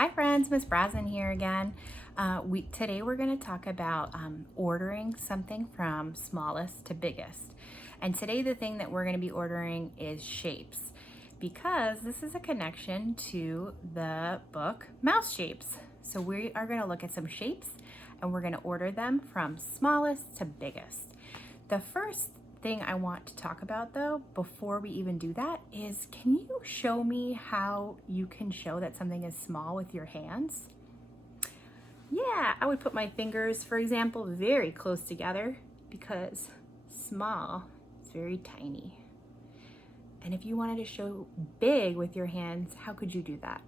Hi friends, Miss Brosnan here again. Today we're going to talk about ordering something from smallest to biggest. And today the thing that we're going to be ordering is shapes, because this is a connection to the book Mouse Shapes. So we are going to look at some shapes and we're going to order them from smallest to biggest. The first thing I want to talk about though, before we even do that, is can you show me how you can show that something is small with your hands? Yeah, I would put my fingers, for example, very close together because small is very tiny. And if you wanted to show big with your hands, how could you do that?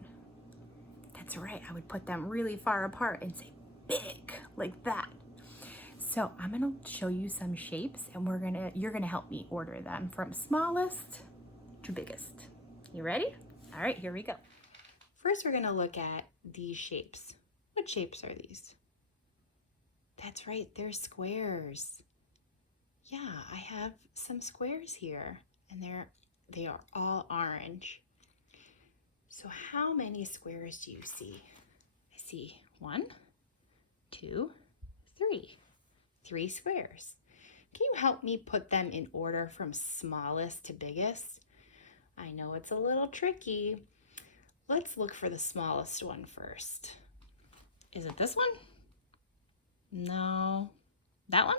That's right, I would put them really far apart and say big, like that. So I'm gonna show you some shapes and you're gonna help me order them from smallest to biggest. You ready? All right, here we go. First, we're gonna look at these shapes. What shapes are these? That's right, they're squares. Yeah, I have some squares here and they are all orange. So how many squares do you see? I see 1, 2, 3. 3 squares. Can you help me put them in order from smallest to biggest? I know it's a little tricky. Let's look for the smallest one first. Is it this one? No. That one?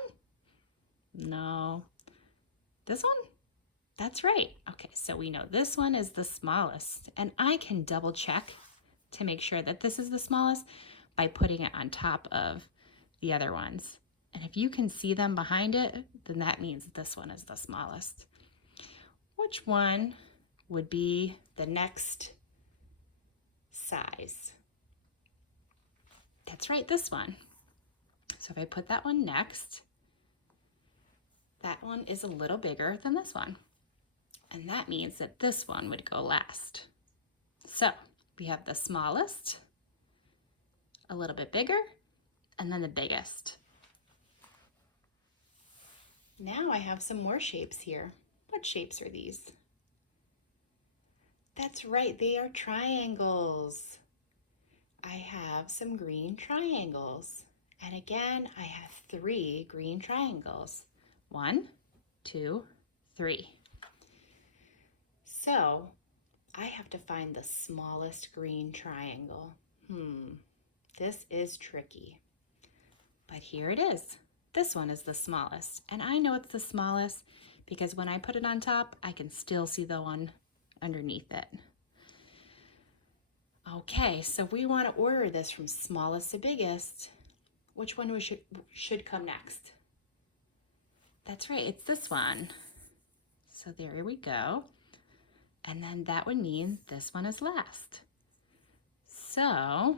No. This one? That's right. Okay, so we know this one is the smallest, and I can double check to make sure that this is the smallest by putting it on top of the other ones. And if you can see them behind it, then that means this one is the smallest. Which one would be the next size? That's right, this one. So if I put that one next, that one is a little bigger than this one. And that means that this one would go last. So we have the smallest, a little bit bigger, and then the biggest. Now I have some more shapes here. What shapes are these? That's right, they are triangles. I have some green triangles. And again, I have 3 green triangles. 1, 2, 3. So I have to find the smallest green triangle. This is tricky. But here it is. This one is the smallest, and I know it's the smallest because when I put it on top, I can still see the one underneath it. Okay, so we want to order this from smallest to biggest. Which one should come next? That's right, it's this one. So there we go. And then that would mean this one is last. So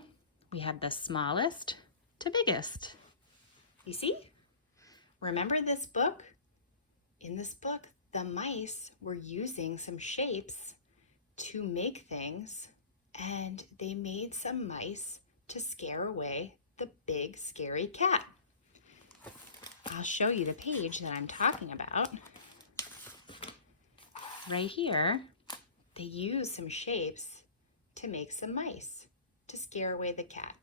we have the smallest to biggest. You see? Remember this book? In this book, the mice were using some shapes to make things, and they made some mice to scare away the big, scary cat. I'll show you the page that I'm talking about. Right here, they use some shapes to make some mice to scare away the cat.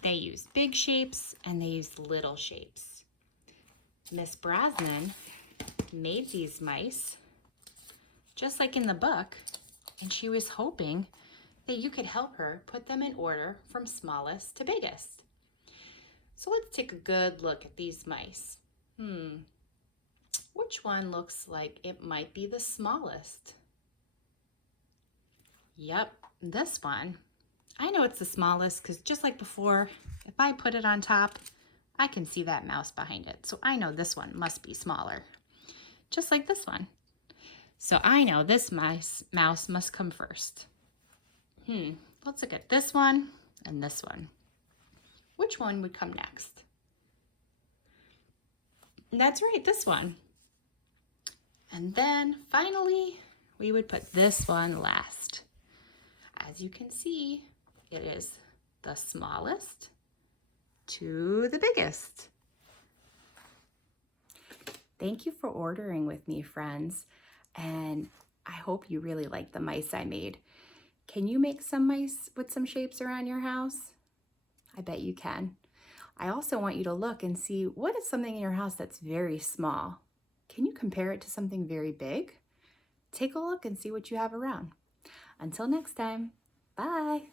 They use big shapes and they use little shapes. Miss Brosnan made these mice just like in the book, and she was hoping that you could help her put them in order from smallest to biggest. So let's take a good look at these mice. Which one looks like it might be the smallest? Yep, this one. I know it's the smallest because just like before, if I put it on top, I can see that mouse behind it. So I know this one must be smaller, just like this one. So I know this mouse must come first. Let's look at this one and this one. Which one would come next? That's right, this one. And then finally, we would put this one last. As you can see, it is the smallest to the biggest. Thank you for ordering with me, friends. And I hope you really like the mice I made. Can you make some mice with some shapes around your house? I bet you can. I also want you to look and see what is something in your house that's very small. Can you compare it to something very big? Take a look and see what you have around. Until next time, bye.